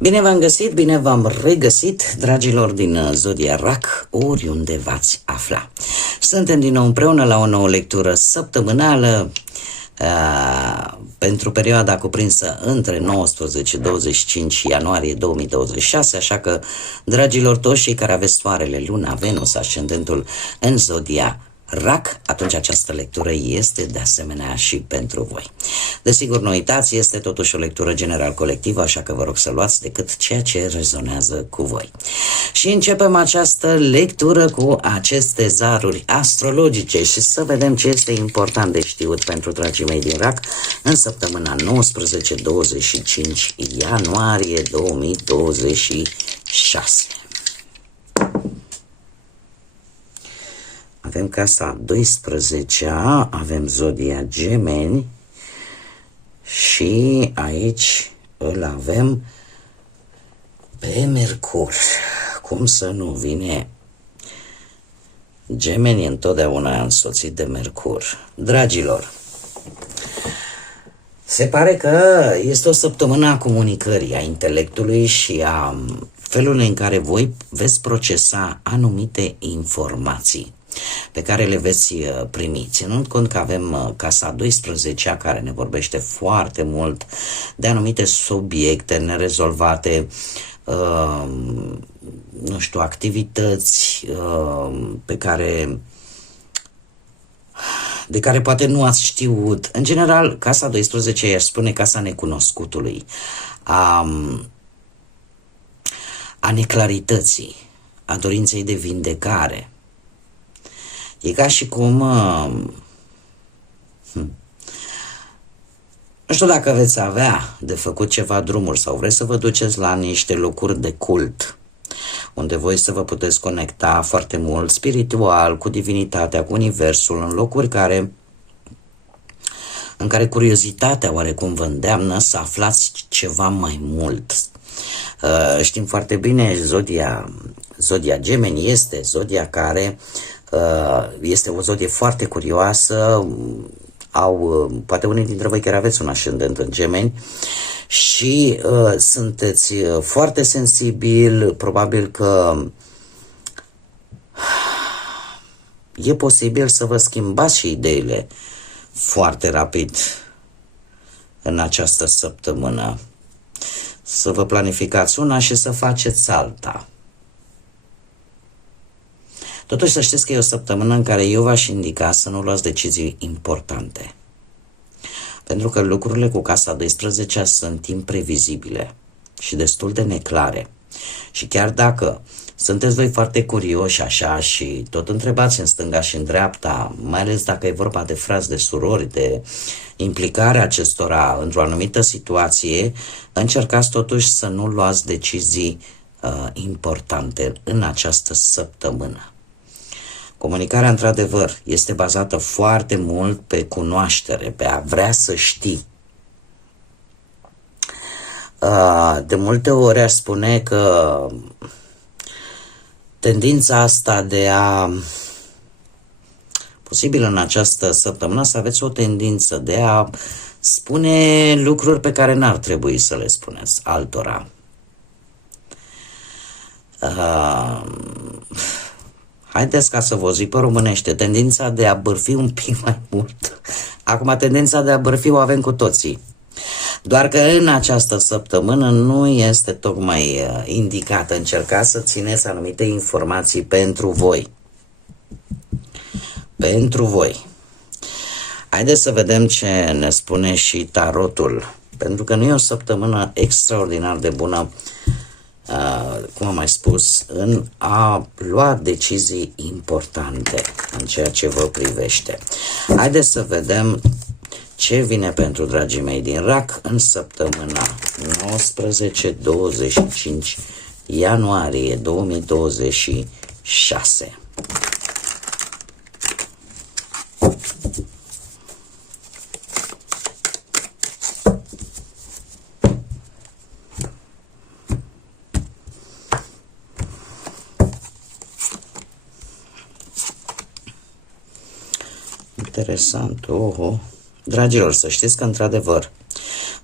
Bine v-am găsit, bine v-am regăsit, dragilor din Zodia Rac, oriunde v-ați afla. Suntem din nou împreună la o nouă lectură săptămânală pentru perioada cuprinsă între 19-25 ianuarie 2026, așa că, dragilor toți cei care aveți soarele, luna, Venus, ascendentul în Zodia Rac, atunci această lectură este de asemenea și pentru voi. Desigur, nu uitați, este totuși o lectură general colectivă, așa că vă rog să luați decât ceea ce rezonează cu voi. Și începem această lectură cu aceste zaruri astrologice și să vedem ce este important de știut pentru dragii mei din Rac în săptămâna 19-25 ianuarie 2026. Avem casa 12-a, avem Zodia Gemeni și aici îl avem pe Mercur. Cum să nu vine Gemeni întotdeauna însoțit de Mercur. Dragilor, se pare că este o săptămână a comunicării, a intelectului și a felului în care voi veți procesa anumite informații pe care le veți primi, ținând cont că avem casa 12-a care ne vorbește foarte mult de anumite subiecte nerezolvate, nu știu, activități de care poate nu ați știut. În general, casa 12 aș spune casa necunoscutului, a neclarității, a dorinței de vindecare. E ca și cum, nu știu dacă veți avea de făcut ceva drumuri sau vreți să vă duceți la niște locuri de cult, unde voi să vă puteți conecta foarte mult spiritual, cu divinitatea, cu universul, în locuri în care curiozitatea oarecum vă îndeamnă să aflați ceva mai mult. Știm foarte bine, Zodia Gemeni este zodia care este o zodie foarte curioasă. Poate unii dintre voi chiar aveți un ascendent în Gemeni și sunteți foarte sensibil. Probabil că e posibil să vă schimbați și ideile foarte rapid în această săptămână, să vă planificați una și să faceți alta. Totuși să știți că e o săptămână în care eu v-aș indica să nu luați decizii importante. Pentru că lucrurile cu casa 12 sunt imprevizibile și destul de neclare. Și chiar dacă sunteți voi foarte curioși așa și tot întrebați în stânga și în dreapta, mai ales dacă e vorba de frați, de surori, de implicarea acestora într-o anumită situație, încercați totuși să nu luați decizii importante în această săptămână. Comunicarea, într-adevăr, este bazată foarte mult pe cunoaștere, pe a vrea să știi. De multe ori aș spune că tendința asta posibil în această săptămână să aveți o tendință de a spune lucruri pe care n-ar trebui să le spuneți altora. Haideți ca să vă zic pe românește, tendința de a bârfi un pic mai mult. Acum, tendința de a bârfi o avem cu toții. Doar că în această săptămână nu este tocmai indicată. Încercați să țineți anumite informații pentru voi. Pentru voi. Haideți să vedem ce ne spune și tarotul. Pentru că nu e o săptămână extraordinar de bună, cum am mai spus, în a lua decizii importante în ceea ce vă privește. Haideți să vedem ce vine pentru dragii mei din Rac în săptămâna 19-25 ianuarie 2026. interesant. Oho. Dragilor, să știți că într-adevăr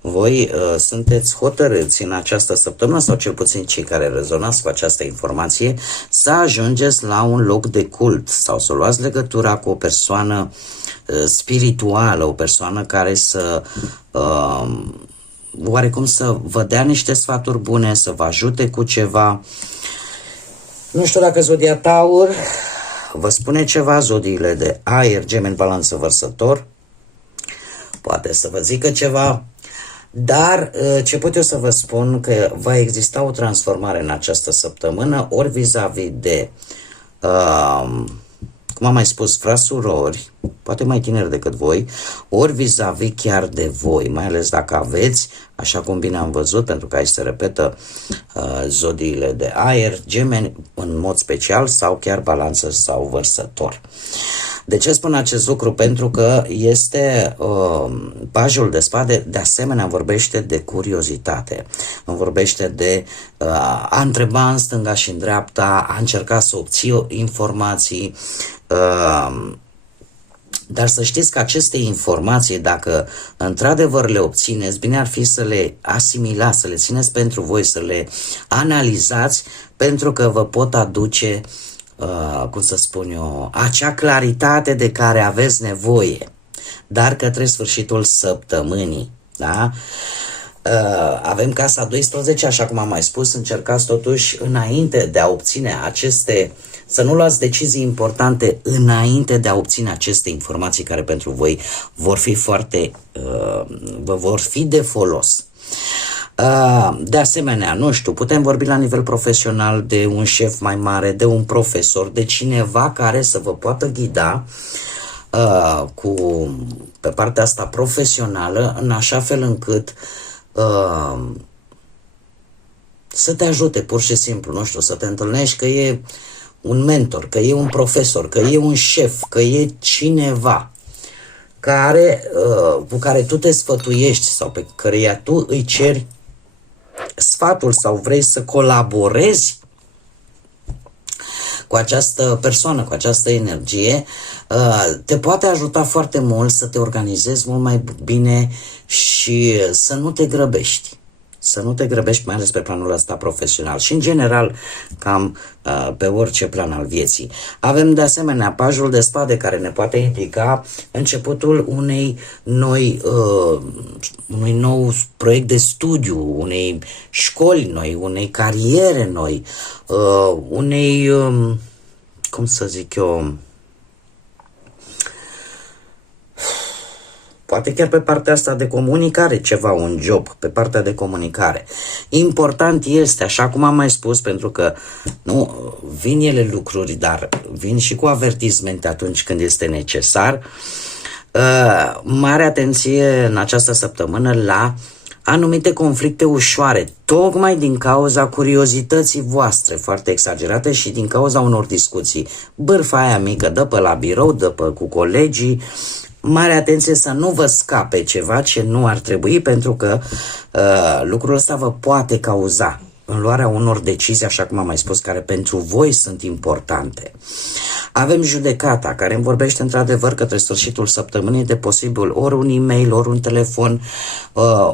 voi sunteți hotărâți în această săptămână, sau cel puțin cei care rezonați cu această informație, să ajungeți la un loc de cult sau să luați legătura cu o persoană spirituală, o persoană care să oarecum să vă dea niște sfaturi bune, să vă ajute cu ceva. Nu știu dacă zodia Taur vă spune ceva, zodiile de aer, Gemeni, Balanță, Vărsător, poate să vă zică ceva, dar ce pot eu să vă spun, că va exista o transformare în această săptămână, ori vis-a-vis de, cum am mai spus, frați-surori, poate mai tineri decât voi, ori vis-a-vis chiar de voi, mai ales dacă aveți, așa cum bine am văzut, pentru că aici se repetă zodiile de aer, Gemeni în mod special, sau chiar Balanță sau Vărsător. De ce spun acest lucru? Pentru că este pajul de spade, de asemenea vorbește de curiozitate, vorbește de a întreba în stânga și în dreapta, a încerca să obții informații, dar să știți că aceste informații, dacă într-adevăr le obțineți, bine ar fi să le asimilați, să le țineți pentru voi, să le analizați, pentru că vă pot aduce cum să spun eu, acea claritate de care aveți nevoie, dar către sfârșitul săptămânii, da? Avem casa 12, așa cum am mai spus, încercați totuși înainte de a obține aceste, să nu luați decizii importante înainte de a obține aceste informații care pentru voi vor fi foarte, vă vor fi de folos. De asemenea, nu știu, putem vorbi la nivel profesional de un șef mai mare, de un profesor, de cineva care să vă poată ghida pe partea asta profesională, în așa fel încât să te ajute pur și simplu, nu știu, să te întâlnești că e un mentor, că e un profesor, că e un șef, că e cineva cu care tu te sfătuiești sau pe căreia tu îi ceri sfatul sau vrei să colaborezi cu această persoană, cu această energie, te poate ajuta foarte mult să te organizezi mult mai bine și să nu te grăbești. Să nu te grăbești, mai ales pe planul ăsta profesional și în general cam pe orice plan al vieții. Avem de asemenea pajul de spade care ne poate indica începutul unui nou proiect de studiu, unei școli noi, unei cariere noi, unei, cum să zic eu, poate chiar pe partea asta de comunicare ceva, un job, pe partea de comunicare. Important este, așa cum am mai spus, pentru că nu vin ele lucruri, dar vin și cu avertismente atunci când este necesar. Mare atenție în această săptămână la anumite conflicte ușoare, tocmai din cauza curiozității voastre foarte exagerate și din cauza unor discuții. Bârfa aia mică, dă pe la birou, dă pe cu colegii. Mare atenție să nu vă scape ceva ce nu ar trebui, pentru că lucrul ăsta vă poate cauza în luarea unor decizii, așa cum am mai spus, care pentru voi sunt importante. Avem judecata, care îmi vorbește într-adevăr către sfârșitul săptămânii de posibil ori un e-mail, ori un telefon,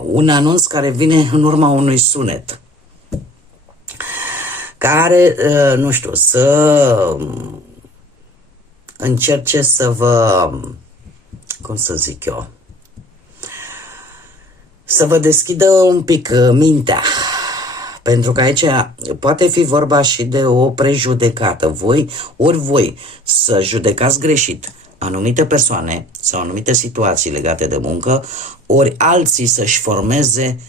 un anunț care vine în urma unui sunet, care, nu știu, să încerce să vă, cum să zic eu, să vă deschidă un pic mintea. Pentru că aici poate fi vorba și de o prejudecată. Voi să judecați greșit anumite persoane sau anumite situații legate de muncă, ori alții să-și formeze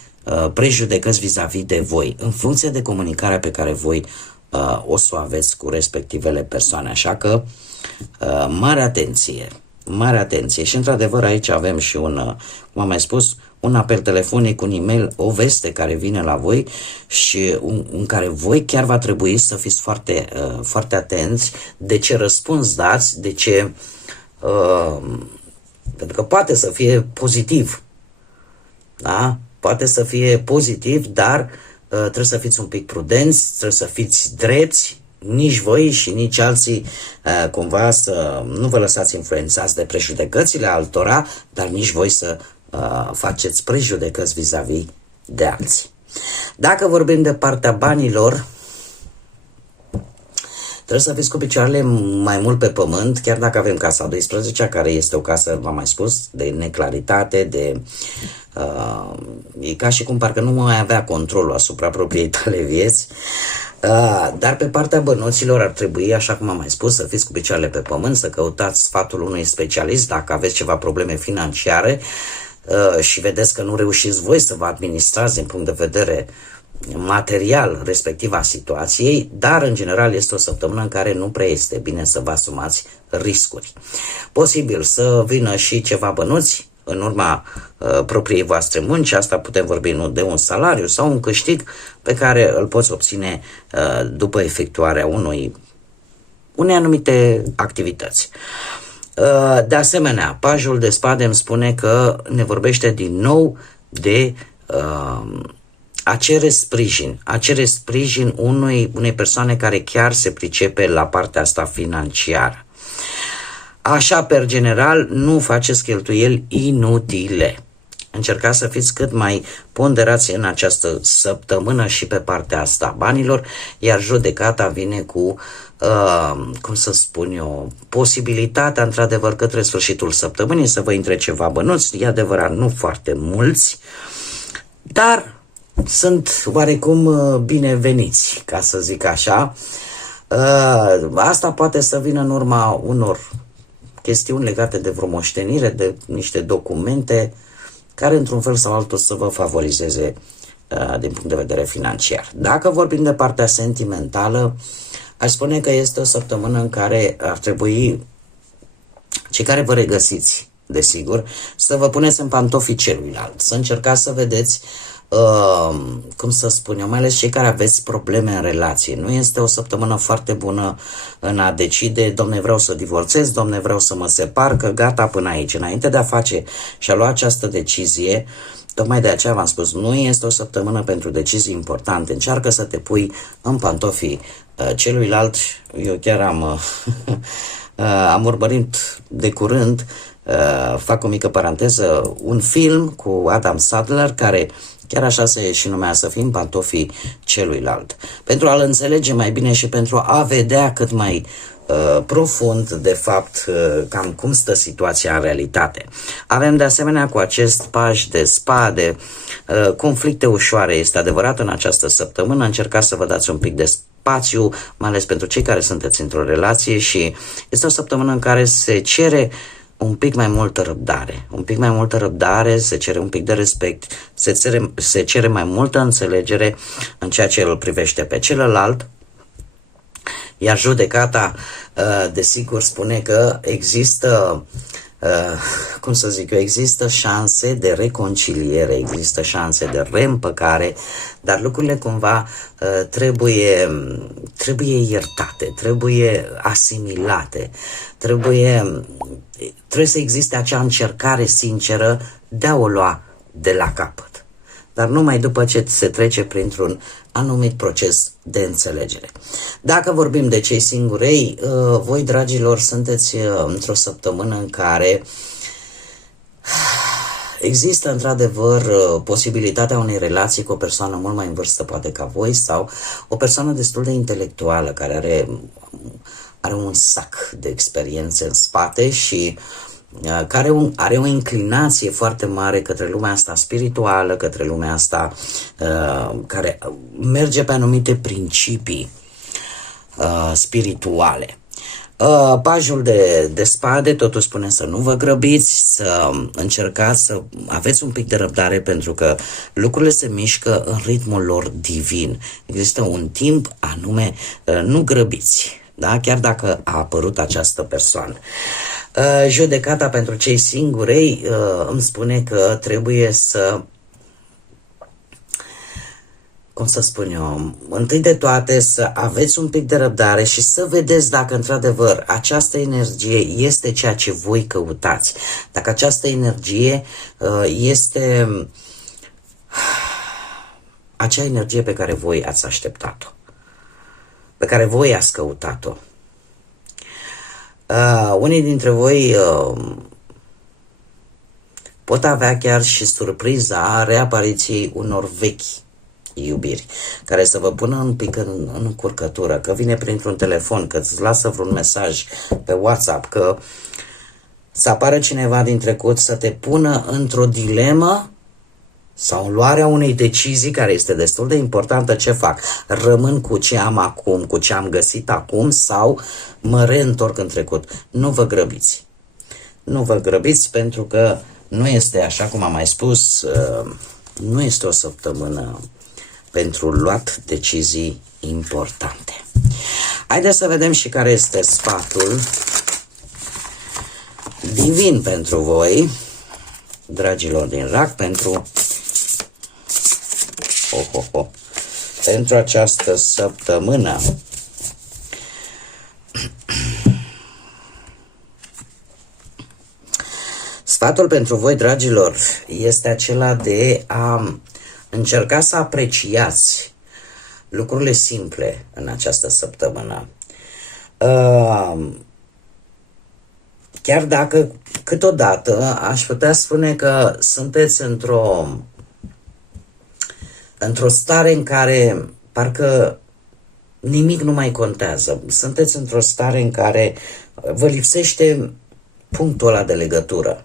prejudecăți vis-a-vis de voi, în funcție de comunicarea pe care voi o să o aveți cu respectivele persoane. Așa că mare atenție! Mare atenție! Și într-adevăr aici avem și cum am mai spus, un apel telefonic, un e-mail, o veste care vine la voi și în care voi chiar va trebui să fiți foarte, foarte atenți de ce răspuns dați, de ce, pentru că poate să fie pozitiv, da? Poate să fie pozitiv, dar trebuie să fiți un pic prudenți, trebuie să fiți drepți, nici voi și nici alții cumva să nu vă lăsați influențați de prejudecățile altora, dar nici voi să faceți prejudecăți vis-a-vis de alții. Dacă vorbim de partea banilor, trebuie să fiți cu picioarele mai mult pe pământ, chiar dacă avem casa 12, care este o casă, v-am mai spus, de neclaritate, e ca și cum parcă nu mai avea controlul asupra propriei tale vieți. Dar pe partea bănuților ar trebui, așa cum am mai spus, să fiți cu picioarele pe pământ, să căutați sfatul unui specialist dacă aveți ceva probleme financiare și vedeți că nu reușiți voi să vă administrați din punct de vedere material respectiva situației, dar în general este o săptămână în care nu prea este bine să vă asumați riscuri. Posibil să vină și ceva bănuți în urma propriei voastre munci, asta putem vorbi nu de un salariu sau un câștig pe care îl poți obține după efectuarea unei anumite activități. De asemenea, pajul de spade îmi spune că ne vorbește din nou de a cere sprijin unei persoane care chiar se pricepe la partea asta financiară. Așa, per general, nu faceți cheltuieli inutile. Încercați să fiți cât mai ponderați în această săptămână și pe partea asta banilor, iar judecata vine cu, cum să spun eu, posibilitatea, într-adevăr, către sfârșitul săptămânii să vă intre ceva bănuți, e adevărat, nu foarte mulți, dar sunt oarecum bineveniți, ca să zic așa. Asta poate să vină în urma unor chestiuni legate de vreo moștenire, de niște documente care într-un fel sau altul să vă favorizeze din punct de vedere financiar. Dacă vorbim de partea sentimentală, aș spune că este o săptămână în care ar trebui, cei care vă regăsiți, desigur, să vă puneți în pantofii celuilalt, să încercați să vedeți cum să spun eu, mai ales cei care aveți probleme în relație. Nu este o săptămână foarte bună în a decide, domne, vreau să divorțez, domne, vreau să mă separ, că gata până aici. Înainte de a face și a lua această decizie, tocmai de aceea v-am spus, nu este o săptămână pentru decizii importante. Încearcă să te pui în pantofii celuilalt. Eu chiar am urmărit de curând, fac o mică paranteză, un film cu Adam Sandler care chiar așa se și numea, să fim pantofii celuilalt. Pentru a-l înțelege mai bine și pentru a vedea cât mai profund, de fapt, cam cum stă situația în realitate. Avem de asemenea cu acest paj de spade conflicte ușoare, este adevărat, în această săptămână. Încercați să vă dați un pic de spațiu, mai ales pentru cei care sunteți într-o relație, și este o săptămână în care se cere un pic mai multă răbdare, se cere un pic de respect, se cere mai multă înțelegere în ceea ce îl privește pe celălalt, iar judecata, desigur, spune că există, cum să zic eu, există șanse de reconciliere, există șanse de reîmpăcare, dar lucrurile cumva trebuie iertate, trebuie asimilate, trebuie să existe acea încercare sinceră de a o lua de la capăt, dar numai după ce se trece printr-un anumit proces de înțelegere. Dacă vorbim de cei singurei, voi, dragilor, sunteți într-o săptămână în care există într-adevăr posibilitatea unei relații cu o persoană mult mai în vârstă poate ca voi, sau o persoană destul de intelectuală care are un sac de experiențe în spate și care are o inclinație foarte mare către lumea asta spirituală, către lumea asta care merge pe anumite principii spirituale. Pajul de spade totul spune să nu vă grăbiți, să încercați să aveți un pic de răbdare, pentru că lucrurile se mișcă în ritmul lor divin. Există un timp anume, nu grăbiți, da? Chiar dacă a apărut această persoană. Judecata pentru cei singurei îmi spune că trebuie să, cum să spun eu, întâi de toate să aveți un pic de răbdare și să vedeți dacă într-adevăr această energie este ceea ce voi căutați. Dacă această energie este acea energie pe care voi ați așteptat-o. pe care voi ați căutat-o. Unii dintre voi pot avea chiar și surpriza reapariției unor vechi iubiri, care să vă pună un pic în încurcătură, că vine printr-un telefon, că îți lasă vreun mesaj pe WhatsApp, că să apară cineva din trecut să te pună într-o dilemă sau în luarea unei decizii care este destul de importantă. Ce fac? Rămân cu ce am acum, cu ce am găsit acum, sau mă reîntorc în trecut? Nu vă grăbiți. Nu vă grăbiți, pentru că nu este, așa cum am mai spus, nu este o săptămână pentru luat decizii importante. Haideți să vedem și care este sfatul divin pentru voi, dragilor din RAC, pentru pentru această săptămână. Sfatul pentru voi, dragilor, este acela de a încerca să apreciați lucrurile simple în această săptămână. Chiar dacă câteodată aș putea spune că sunteți într-o stare în care parcă nimic nu mai contează. Sunteți într-o stare în care vă lipsește punctul ăla de legătură.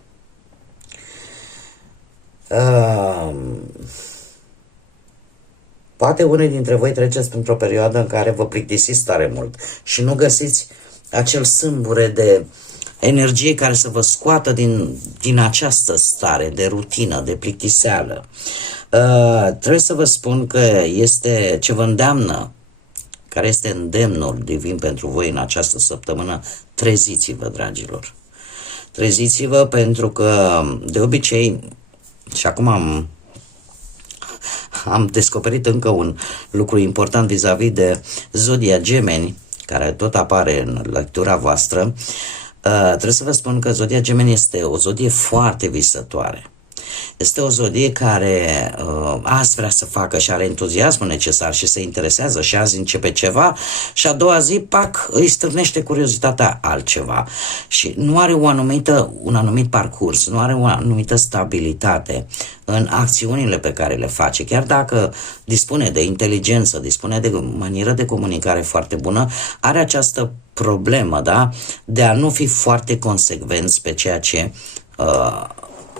Poate unii dintre voi treceți printr-o perioadă în care vă plictisiți tare mult și nu găsiți acel sâmbure de energie care să vă scoată din această stare de rutină, de plictiseală. Trebuie să vă spun că este ce vă îndeamnă, care este îndemnul divin pentru voi în această săptămână. Treziți-vă, dragilor. Treziți-vă, pentru că de obicei, și acum am descoperit încă un lucru important vis-a-vis de zodia Gemeni, care tot apare în lectura voastră. Trebuie să vă spun că zodia Gemeni este o zodie foarte visătoare. Este o zodie care azi vrea să facă și are entuziasmul necesar și se interesează și azi începe ceva și a doua zi, pac, îi strânește curiozitatea altceva și nu are un anumit parcurs, nu are o anumită stabilitate în acțiunile pe care le face. Chiar dacă dispune de inteligență, dispune de manieră de comunicare foarte bună, are această problemă, da? De a nu fi foarte consecvenți pe ceea ce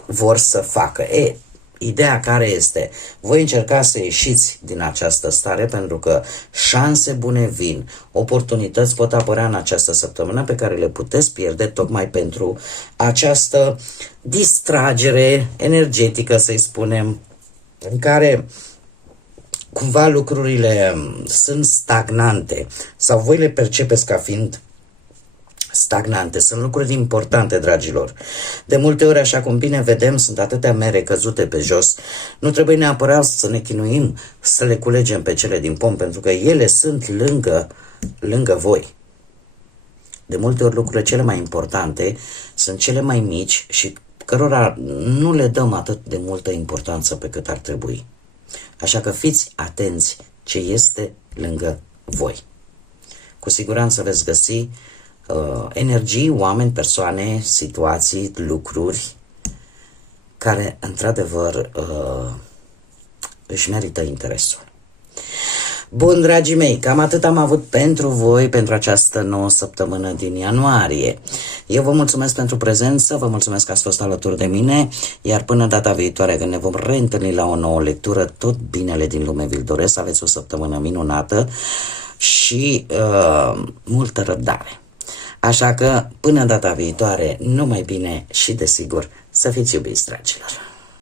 vor să facă. Ideea care este? Voi încerca să ieșiți din această stare, pentru că șanse bune vin, oportunități pot apărea în această săptămână pe care le puteți pierde tocmai pentru această distragere energetică, să-i spunem, în care cumva lucrurile sunt stagnante sau voi le percepeți ca fiind stagnante. Sunt lucruri importante, dragilor. De multe ori, așa cum bine vedem, sunt atâtea mere căzute pe jos. Nu trebuie neapărat să ne chinuim să le culegem pe cele din pom, pentru că ele sunt lângă voi. De multe ori lucrurile cele mai importante sunt cele mai mici și cărora nu le dăm atât de multă importanță pe cât ar trebui. Așa că fiți atenți ce este lângă voi. Cu siguranță veți găsi energii, oameni, persoane, situații, lucruri care într-adevăr își merită interesul. Bun, dragii mei, cam atât am avut pentru voi pentru această nouă săptămână din ianuarie. Eu vă mulțumesc pentru prezență, vă mulțumesc că ați fost alături de mine, iar până data viitoare, când ne vom reîntâlni la o nouă lectură, tot binele din lume vi-l doresc, să aveți o săptămână minunată și multă răbdare. Așa că, până data viitoare, numai bine și, desigur, să fiți iubiți, dragilor!